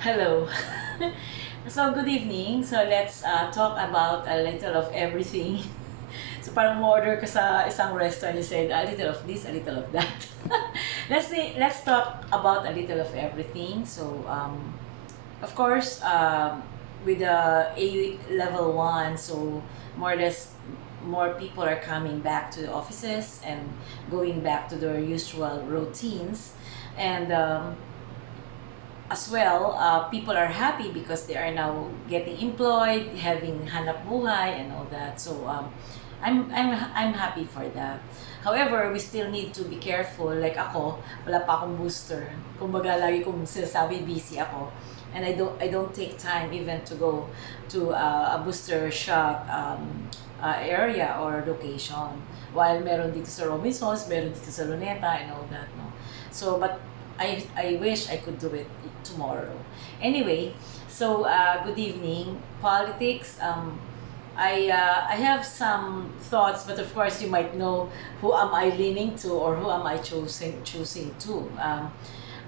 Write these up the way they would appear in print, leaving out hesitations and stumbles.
Hello. So, good evening. So, let's talk about a little of everything. So, parang mo-order ka sa isang restaurant, you said, a little of this, a little of that. Let's talk about a little of everything. So, of course, with the A level 1, so more or less, more people are coming back to the offices and going back to their usual routines. And as well, people are happy because they are now getting employed, having hanap buhay and all that. So I'm happy for that. However, we still need to be careful. Like ako, wala pa akong booster. Kumbaga lagi kong sinasabi busy ako. And I don't take time even to go to a booster shot area or location. While meron dito sa Robinsons, meron dito sa Luneta and all that, no. So but I wish I could do it tomorrow. Anyway, so good evening. Politics. I have some thoughts, but of course you might know who am I leaning to or who am I choosing to.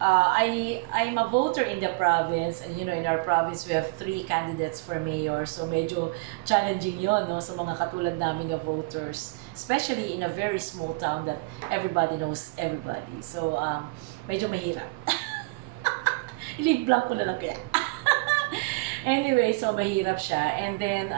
I'm a voter in the province, and in our province we have three candidates for mayor, so medyo challenging yon, no, sa mga katulad namin na voters, especially in a very small town that everybody knows everybody. So medyo mahirap. I-leave blank ko na lang kaya. Anyway, so mahirap siya. And then,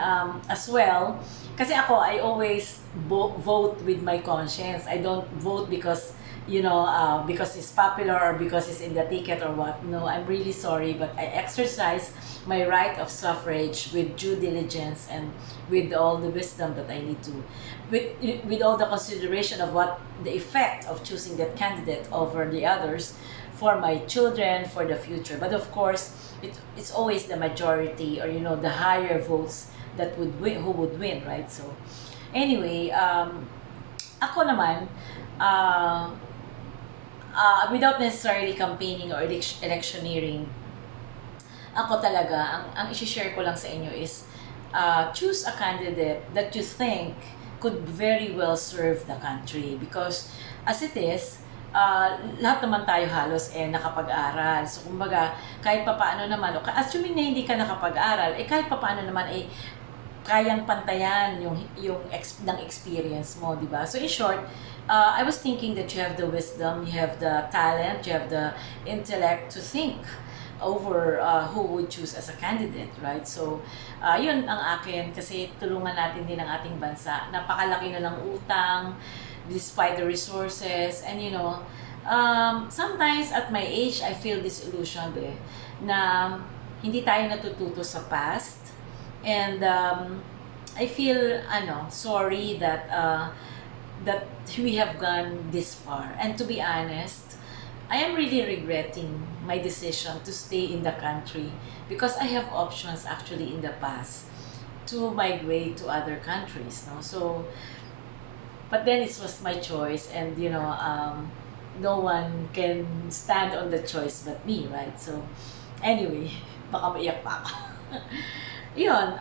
as well, kasi ako, I always vote with my conscience. I don't vote because, because it's popular or because it's in the ticket or what. No, I'm really sorry, but I exercise my right of suffrage with due diligence and with all the wisdom that I need to, with all the consideration of what the effect of choosing that candidate over the others for my children, for the future. But of course, it's always the majority or the higher votes that would win, who would win, right? So anyway, ako naman, without necessarily campaigning or electioneering, ako talaga, ang isi-share ko lang sa inyo is choose a candidate that you think could very well serve the country, because as it is, lahat naman tayo halos nakapag-aral. So kumbaga, kahit papaano naman, assuming na hindi ka nakapag-aral, kahit papaano naman kayang pantayan ng experience mo, di ba? So in short, I was thinking that you have the wisdom, you have the talent, you have the intellect to think over who would choose as a candidate, right? So, yun ang akin, kasi tulungan natin din ang ating bansa. Napakalaki na ng utang, despite the resources, and sometimes at my age, I feel disillusioned na hindi tayo natututo sa past, and I feel, sorry that that we have gone this far. And to be honest, I am really regretting my decision to stay in the country because I have options actually in the past to migrate to other countries, no? So, but then it was my choice, and no one can stand on the choice but me, right? So, anyway, baka maiyak pa ako. Yun,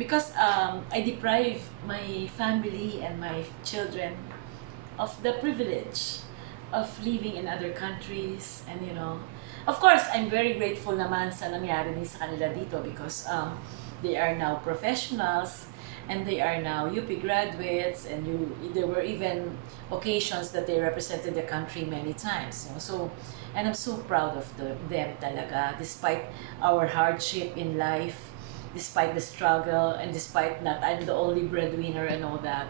because I deprive my family and my children of the privilege of living in other countries, and of course I'm very grateful naman sa nangyari din sa kanila dito, because they are now professionals and they are now UP graduates, and there were even occasions that they represented the country many times, so and I'm so proud of them talaga, despite our hardship in life, despite the struggle, and despite not I'm the only breadwinner and all that.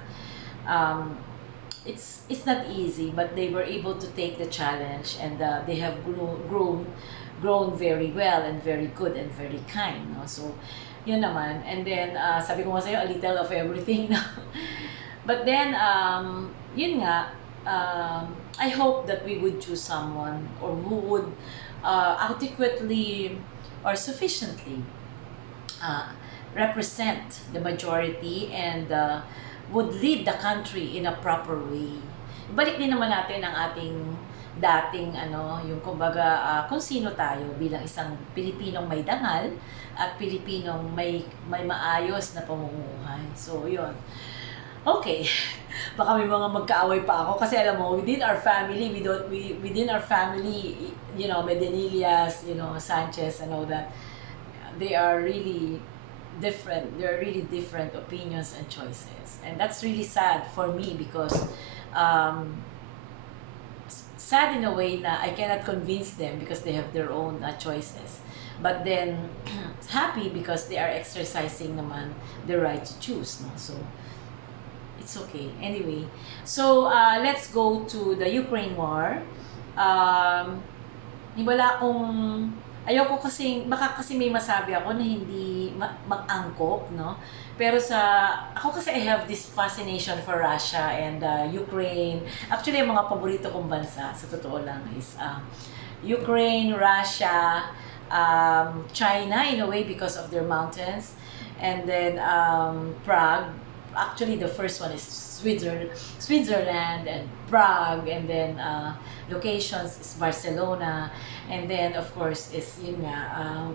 It's not easy, but they were able to take the challenge, and they have grown very well and very good and very kind, no? So yun naman, and then sabi ko nga sa'yo, a little of everything. But then yun nga, I hope that we would choose someone or who would adequately or sufficiently represent the majority, and would lead the country in a proper way. Balik din naman natin ang ating dating yung kumbaga kung sino tayo bilang isang Pilipinong may dangal at Pilipinong may maayos na pamumuhay. So, yun. Okay. Baka may mga magkaaway pa ako kasi alam mo, within our family, Medenillas, Sanchez and all that, they are really different. There are really different opinions and choices. And that's really sad for me because um, sad in a way na I cannot convince them because they have their own choices. But then, happy because they are exercising naman the right to choose. No? So, it's okay. Anyway, so let's go to the Ukraine war. Um, wala akong ayoko kasi baka kasi may masabi ako na hindi mag-angkop, no? Pero ako kasi I have this fascination for Russia and Ukraine. Actually, yung mga paborito kong bansa sa totoo lang is Ukraine, Russia, China in a way because of their mountains, and then Prague. Actually, the first one is Switzerland and Prague, and then locations is Barcelona, and then of course is yun nga,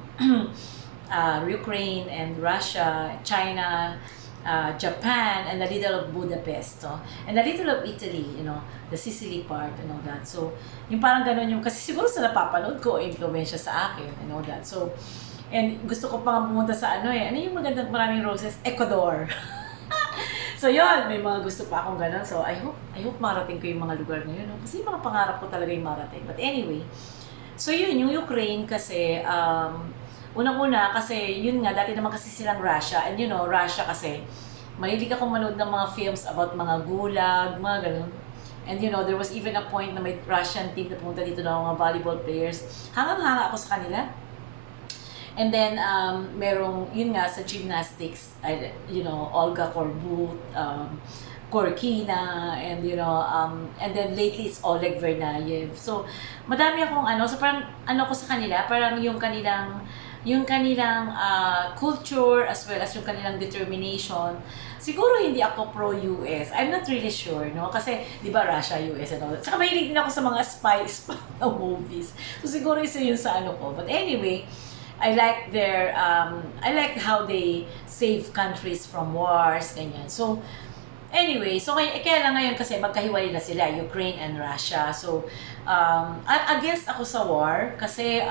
Ukraine and Russia, China, Japan, and a little of Budapest, no? And a little of Italy, the Sicily part and all that. So, yung parang ganun yung, kasi siguro sa napapanood ko, influensya sa akin and all that. So, and gusto ko pa nga pumunta sa ano yung magandang maraming roses? Ecuador. So yun, may mga gusto pa akong ganun. So I hope marating ko yung mga lugar na yun. No? Kasi yung mga pangarap ko talaga yung marating. But anyway, so yun, yung Ukraine kasi, unang-una kasi yun nga, dati naman kasi silang Russia. And Russia kasi, mahilig akong manood ng mga films about mga gulag, mga ganun. And there was even a point na may Russian team na pumunta dito ng mga volleyball players. Hangang-hanga ako sa kanila. And then, merong, yun nga, sa gymnastics, Olga Korbut, Korkina, and and then lately it's Oleg Vernayev. So, madami akong so parang, ko sa kanila, parang yung kanilang culture as well as yung kanilang determination. Siguro hindi ako pro-US. I'm not really sure, no? Kasi, di ba, Russia, US, and all that. Saka mahilig din ako sa mga spy movies. So, siguro isa yun sa ko. But anyway, I like how they save countries from wars, ganyan. So, anyway, kaya lang ngayon kasi magkahiwalay na sila, Ukraine and Russia. So, against ako sa war kasi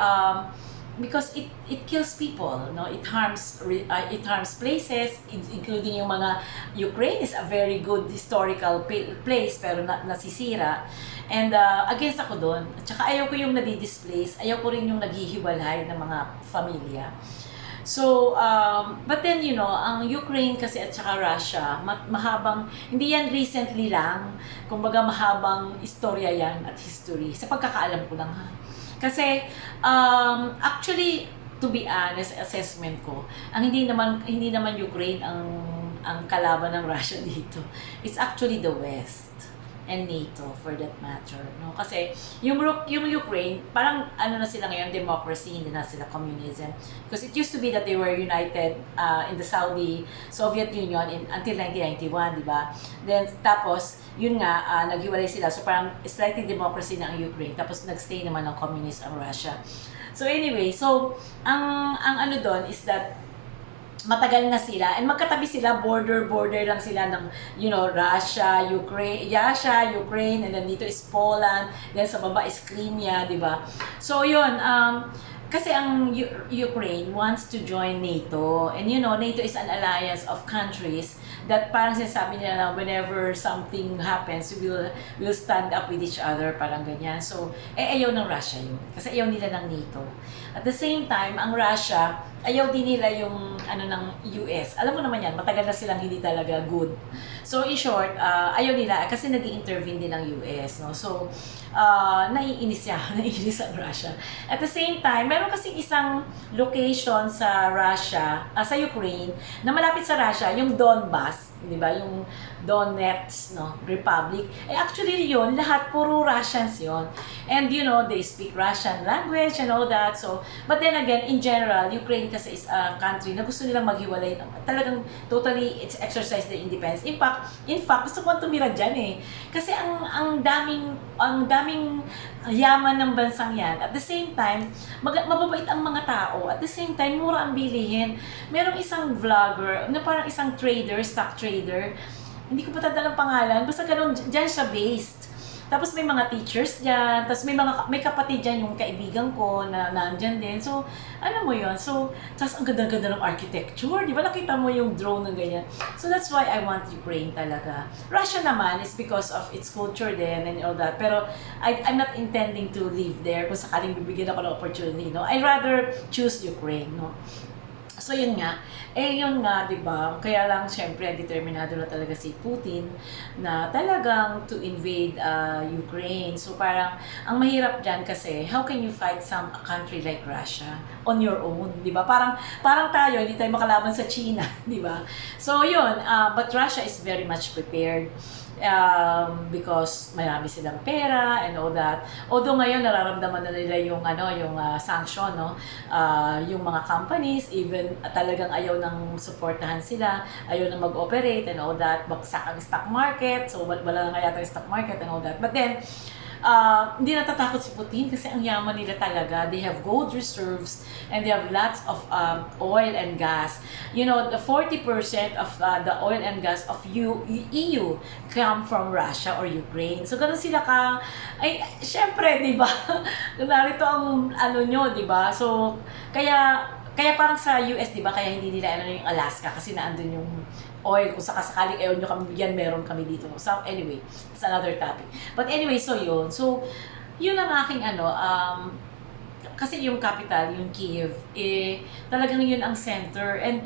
because it kills people, no? It harms places, including yung mga Ukraine is a very good historical place pero nasisira. And against ako doon. At saka ayaw ko yung nadi-displace, ayaw ko rin yung naghihiwalay ng mga pamilya. So, but then, ang Ukraine kasi at saka Russia, mahabang, hindi yan recently lang, kumbaga mahabang istorya yan at history, sa pagkakaalam ko lang ha. Kasi, actually, to be honest, assessment ko, hindi naman Ukraine ang kalaban ng Russia dito. It's actually the West and NATO for that matter, no? Kasi yung Ukraine, parang na sila ngayon, democracy, hindi na sila communism. Because it used to be that they were united in the Soviet Union until 1991, di ba? Then tapos yun nga, naghiwalay sila. So parang slightly democracy na ang Ukraine, tapos nagstay naman ng communist ang Russia. So anyway, so ang doon is that matagal na sila and magkatabi sila, border lang sila ng Russia, Ukraine, and then dito is Poland, then sa baba is Crimea, di ba? So yun, kasi ang Ukraine wants to join NATO, and NATO is an alliance of countries that parang sinasabi nila na whenever something happens, we'll stand up with each other, parang ganyan. So, ayaw ng Russia yun, kasi ayaw nila ng NATO. At the same time, ang Russia, ayaw din nila yung ng US. Alam mo naman yan, matagal na silang hindi talaga good. So in short, ayaw nila kasi nag-i-intervene din ng US, no? So naiinis ang Russia. At the same time, meron kasing isang location sa Russia, sa Ukraine, na malapit sa Russia, yung Donbas, di ba? Yung Donetsk, no, Republic. Actually yun, lahat puro Russians yun. And they speak Russian language and all that. So, but then again, in general, Ukraine kasi is a country na gusto nilang maghiwalay. Talagang totally it's exercise their independence. In fact, gusto ko tumira dyan eh. Kasi ang daming yaman ng bansang yan. At the same time, mababait ang mga tao. At the same time, mura ang bilihin. Merong isang vlogger, na parang isang stock trader, hindi ko pa tanda ng pangalan, basta ganun, dyan siya based. Tapos may mga teachers dyan, tapos may kapatid dyan, yung kaibigan ko na nandyan din. So, alam mo yon. So, tapos ang ganda-ganda ng architecture, di ba? Nakita mo yung drone ng ganyan. So, that's why I want Ukraine talaga. Russia naman is because of its culture din and all that. Pero, I'm not intending to live there kung sakaling bibigyan ako ng opportunity, no? I rather choose Ukraine, no? So yun nga, yun nga, 'di ba? Kaya lang syempre determinado na talaga si Putin na talagang to invade Ukraine. So parang ang mahirap diyan kasi how can you fight a country like Russia on your own, 'di ba? Parang tayo hindi tayo makalaban sa China, 'di ba? So yun, but Russia is very much prepared because marami silang pera and all that. Although ngayon nararamdaman na nila yung sanction, no, yung mga companies even talagang ayaw nang suportahan sila, ayaw na mag-operate and all that, bagsak ang stock market, so wala na kaya yung stock market and all that. But then hindi natatakot si Putin kasi ang yaman nila talaga. They have gold reserves and they have lots of oil and gas. You know, the 40% of the oil and gas of EU come from Russia or Ukraine. So, ganun sila syempre, di ba? Narito ang nyo, di ba? So, kaya parang sa US, di ba, kaya hindi nila yung Alaska kasi naandun yung oil. Kung sakasakaling ayaw nyo kami bigyan, meron kami dito. So, anyway, it's another topic. But anyway, so yun. So, yun ang aking kasi yung capital, yung Kiev, talagang yun ang center. And,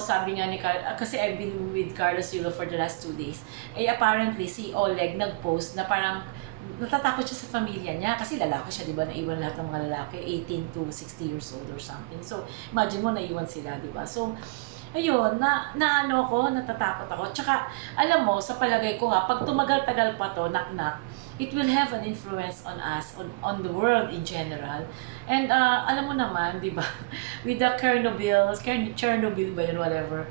sabi nga ni kasi I've been with Carlos Yulo for the last 2 days, apparently, si Oleg nag-post na parang natatakot siya sa pamilya niya kasi lalaki siya, di ba? Naiwan lahat ng mga lalaki, 18 to 60 years old or something. So, imagine mo, naiwan sila, di ba? So, ayun, natatakot ako. Tsaka, alam mo, sa palagay ko pag tumagal-tagal pa to, knock-knock, it will have an influence on us, on the world in general. And, alam mo naman, di ba, with the Chernobyl ba yun, whatever,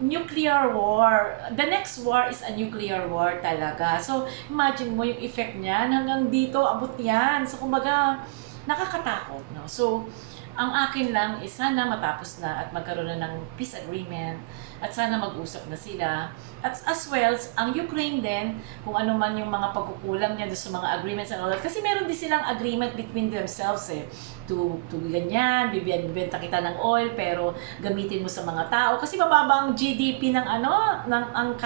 nuclear war. The next war is a nuclear war talaga. So, imagine mo yung effect niyan. Hanggang dito, abot yan. So, kumbaga, nakakatakot, no? So, ang akin lang is sana matapos na at magkaroon na ng peace agreement at sana mag-usap na sila. At as well, ang Ukraine din, kung ano man yung mga pagkukulang niya sa mga agreements and all that. Kasi meron din silang agreement between themselves to ganyan, bibenta kita ng oil pero gamitin mo sa mga tao. Kasi mababa ang GDP ng ang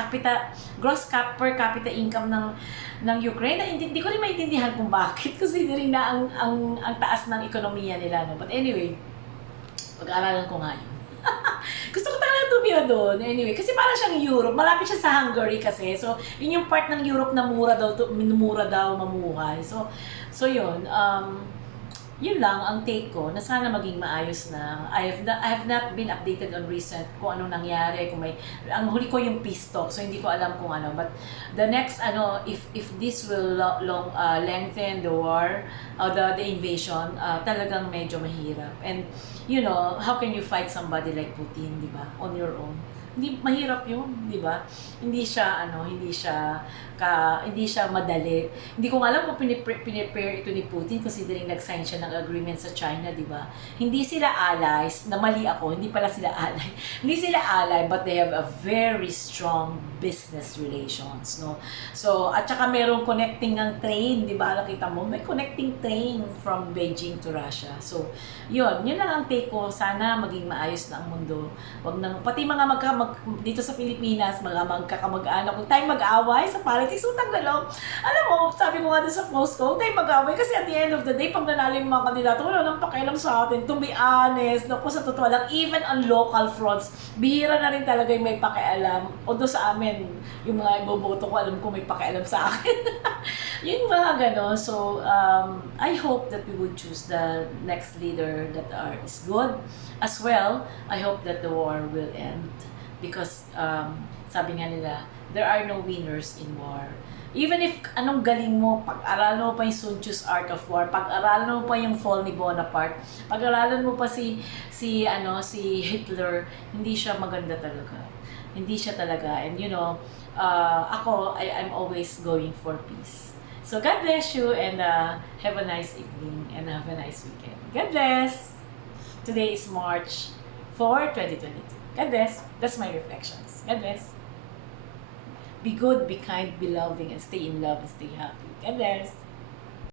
per capita income ng Ukraine. Hindi ko rin maintindihan kung bakit kasi rin na ang taas ng ekonomiya nila, no? But anyway, pag-aaralan ko nga yun. Gusto ko talaga tumira doon. Anyway, kasi parang siyang Europe. Malapit siya sa Hungary kasi. So, yun yung part ng Europe na mura daw mamuhay. So yun. Yun lang ang take ko na sana maging maayos na. I have not been updated on recent kung anong nangyari, ang huli ko yung peace talk, so hindi ko alam kung ano, but the next if this will lengthen the war, the invasion, talagang medyo mahirap. And how can you fight somebody like Putin, di ba, on your own? Hindi mahirap 'yun, di ba? Hindi siya madali. Hindi ko alam kung pinipare ito ni Putin considering nag-sign siya ng agreement sa China, di ba? Hindi sila allies, na mali ako, hindi pala sila ally. Hindi sila ally, but they have a very strong business relations, no? So, at saka merong connecting ng train, di ba? Nakita mo, may connecting train from Beijing to Russia. So, yun lang ang take ko. Sana maging maayos na ang mundo. Wag nang, pati mga dito sa Pilipinas, mga magkakamag-anak, kung tayo mag-away sa politics, utang na loob. Alam mo, sabi ko nga din sa post ko, tayo mag-away kasi at the end of the day, pag nanalo yung mga kandidato, wala nang pakialam sa atin. To be honest, naku, sa totoo lang, even on local fronts, bihira na rin talaga yung may pakialam. Although sa amin, yung mga iboboto ko, alam ko may pakialam sa akin. Yung mga gano'n. So, I hope that we would choose the next leader that is good. As well, I hope that the war will end. Because, sabi nga nila, there are no winners in war. Even if anong galing mo, pag-aralan mo pa yung Sun Tzu's Art of War, pag-aralan mo pa yung Fall ni Bonaparte, pag-aralan mo pa si Hitler, hindi siya maganda talaga. Hindi siya talaga. And I'm always going for peace. So God bless you and have a nice evening and have a nice weekend. God bless! Today is March 4, 2022. God bless. That's my reflections. God bless. Be good, be kind, be loving, and stay in love and stay happy. God bless.